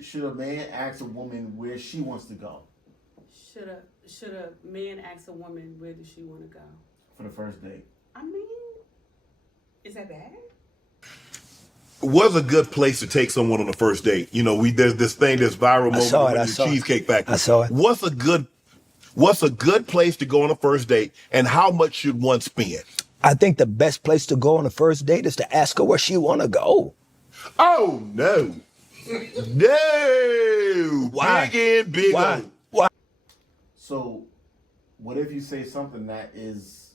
should a man ask a woman where she wants to go Should a man ask a woman where does she want to go? for the first date? I mean, is that bad? What's a good place to take someone on the first date? You know, there's this thing, this viral moment with the Cheesecake Factory. I saw it. What's a good place to go on a first date, and how much should one spend? I think the best place to go on a first date is to ask her where she want to go. Oh no, no! Why? Big in, big Why? on. Why? So, what if you say something that is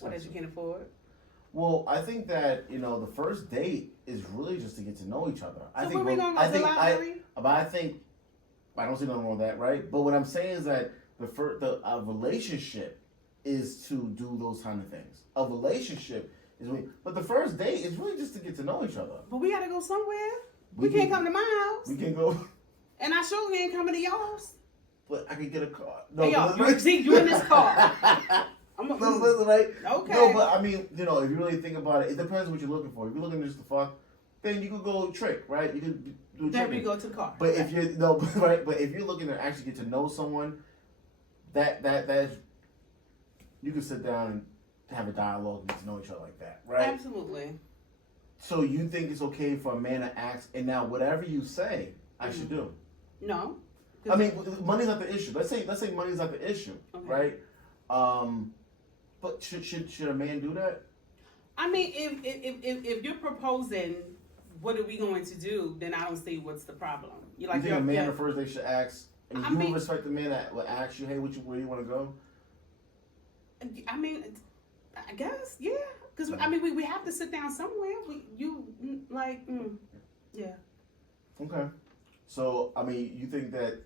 What that you can afford? Well, I think that the first date is really just to get to know each other. So where we gonna go to the library? I think I don't see nothing wrong with that, right? But what I'm saying is that a relationship is to do those kind of things. A relationship is but the first date is really just to get to know each other. But we gotta go somewhere. We can't come to my house. We can go. And I sure ain't coming to yours. But I could get a car. No, hey, y'all, you in this car. Listen, right? Okay. No, but I mean, if you really think about it, it depends what you're looking for. If you're looking just to fuck, then you could go trick, right? You could do a then we go to the car. But if you're right, but if you're looking to actually get to know someone, that you can sit down and have a dialogue and get to know each other like that, right? Absolutely. So you think it's okay for a man to ask, and now whatever you say, I should do? No. I mean, money's not the issue. Let's say money's not the issue, right? But should a man do that? I mean, if you're proposing, what are we going to do? Then I don't see what's the problem. You think a man on the first date should ask? I mean, you would respect the man that will ask you, "Hey, where do you want to go?" I mean, I guess, yeah. Because I mean, we have to sit down somewhere. Yeah. Okay. So I mean, you think that?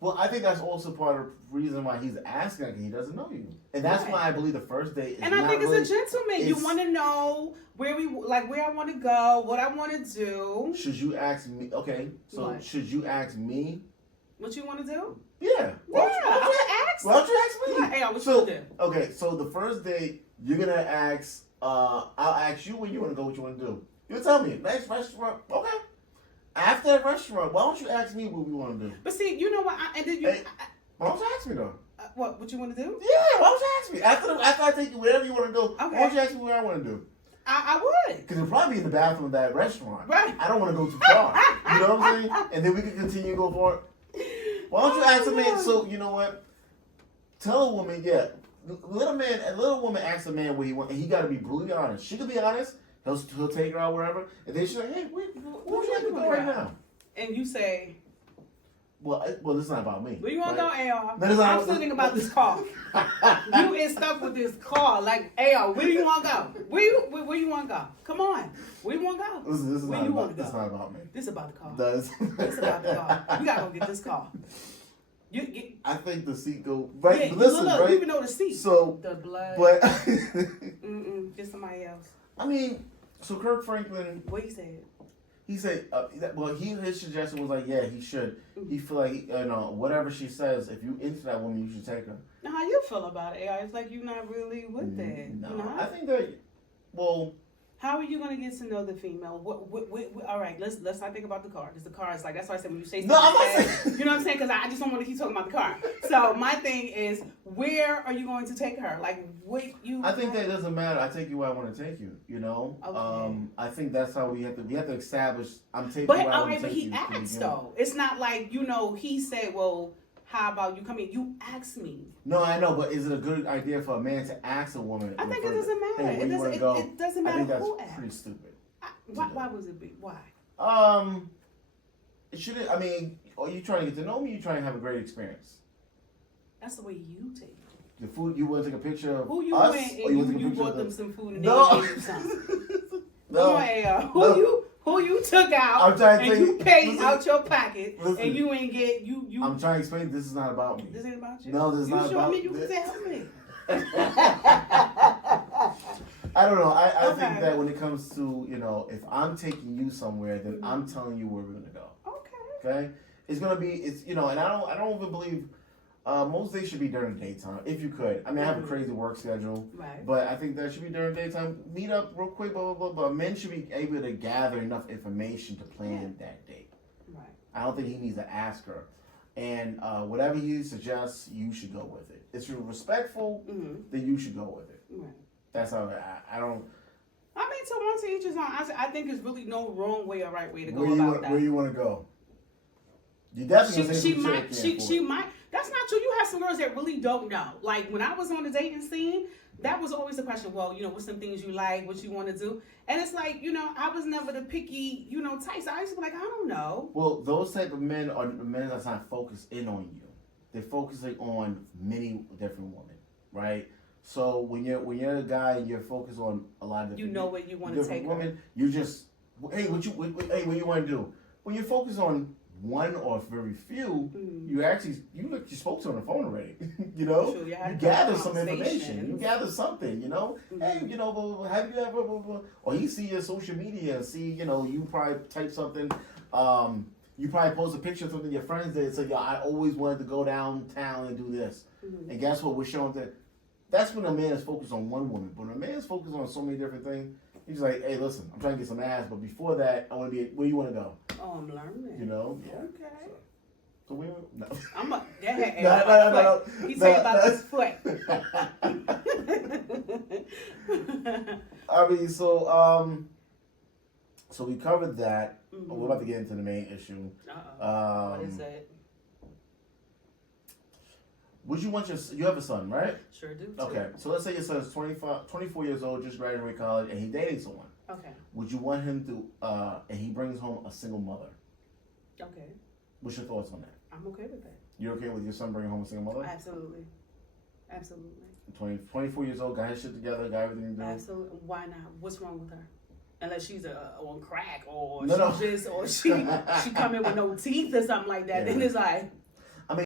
Well, I think that's also part of the reason why he's asking. Like, he doesn't know you, and that's why I believe the first date is. And I think it's a gentleman. You want to know where I want to go, what I want to do. Should you ask me? Okay, so should you ask me? What you want to do? Yeah. Why don't you ask me? Hey, what you do? Okay, so the first date, you're gonna ask. I'll ask you where you want to go. What you want to do? You tell me. Next restaurant. Okay. After that restaurant, why don't you ask me what we want to do? But see, you know what? Why don't you ask me though? What you want to do? Yeah, why don't you ask me? After I take you wherever you want to go, why don't you ask me where I want to do? I would. Because it'll probably be in the bathroom of that restaurant. Right. I don't want to go too far. You know what I'm saying? And then we can continue to go for it. Why don't you ask a man? So, you know what? Tell a woman, let a little woman ask a man where he wants, and he got to be brutally honest. She could be honest. He'll take her out wherever, and then she's like, "Hey, where would you like to go right now?" And you say, "Well, this is not about me." Where you want to go, AR? I'm still thinking about this car. You is stuck with this car. Like, AR, where do you want to go? Where you want to go? Come on, where you want to go? This is where not you about. This is not about me. This is about the car. This is about the car. You gotta go get this car. I think the seat go right. Yeah, but listen, look, right? you even know the seat. So the blood. But get somebody else. I mean, so Kirk Franklin. What he said? He said, his suggestion was like, he should. He feel like whatever she says, if you into that woman, you should take her. Now, how you feel about it? It's like you're not really with that. No, you know? I think that. Well. How are you going to get to know the female? All right, let's not think about the car. Because the car is like, that's why I said when you say something, I'm not saying. You know what I'm saying? Because I just don't want to keep talking about the car. So my thing is, where are you going to take her? Like, I think that it doesn't matter. I take you where I want to take you. You know. Okay. I think that's how we have to establish. I'm taking. But you where I want to but take he you asked though. It's not like he said, well, how about you come in? You asked me. No, I know, but is it a good idea for a man to ask a woman? I think it doesn't matter. Hey, it doesn't matter I think who that's asked. pretty stupid. Why was it big? Why? It shouldn't. I mean, are you trying to get to know me? You trying to have a great experience? That's the way you take it. The food. You want to take a picture of who you us? went and you bought them some food and no. they gave you something. No. Who you took out and you paid out your pocket and you ain't get you. I'm trying to explain. This is not about me. This ain't about you. No, this is not about me. You can tell me. I don't know. I think that when it comes to, if I'm taking you somewhere, then I'm telling you where we're gonna go. Okay. It's gonna be and I don't even believe most days should be during the daytime if you could. I mean, I have a crazy work schedule, right? But I think that should be during daytime. Meet up real quick, blah blah blah. But men should be able to gather enough information to plan that date. Right. I don't think he needs to ask her. And whatever he suggests, you should go with it. If you're respectful, then you should go with it. Right. That's how I don't. I mean, to one to each his own. I think there's really no wrong way or right way to go Where about that. Where you want to go? You definitely she might. That's not true. You have some girls that really don't know. Like when I was on the dating scene, that was always the question. Well, what's some things you like, what you want to do, and it's like I was never the picky, type. So I used to be like, I don't know. Well, those type of men are the men that's not focused in on you. They're focusing on many different women, right? So when you're a guy and you're focused on a lot of different where you want to take women, her. you just what you want to do? When you're focused on one or very few, you spoke to her on the phone already. You gather some information. You gather something. Hey, have you ever? Or he see your social media and see you probably type something. You probably post a picture of something your friends did. So I always wanted to go downtown and do this. And guess what? We're showing that. That's when a man is focused on one woman. But when a man is focused on so many different things, he's like, hey, listen, I'm trying to get some ass, but before that, I want to be. Where you want to go? Oh, I'm learning. Yeah. Okay. So we no. I'm a. No. He said about his foot. I mean, so we covered that. We're about to get into the main issue. What is it? Would you want you have a son, right? Sure do. Too. Okay, so let's say your son is 24 years old, just graduated college, and he's dating someone. Okay. Would you want him to, and he brings home a single mother? Okay. What's your thoughts on that? I'm okay with that. You're okay with your son bringing home a single mother? Absolutely. 24 years old, got his shit together, got everything to do. Absolutely. Why not? What's wrong with her? Unless she's on crack or she come in with no teeth or something like that. Yeah. Then it's like,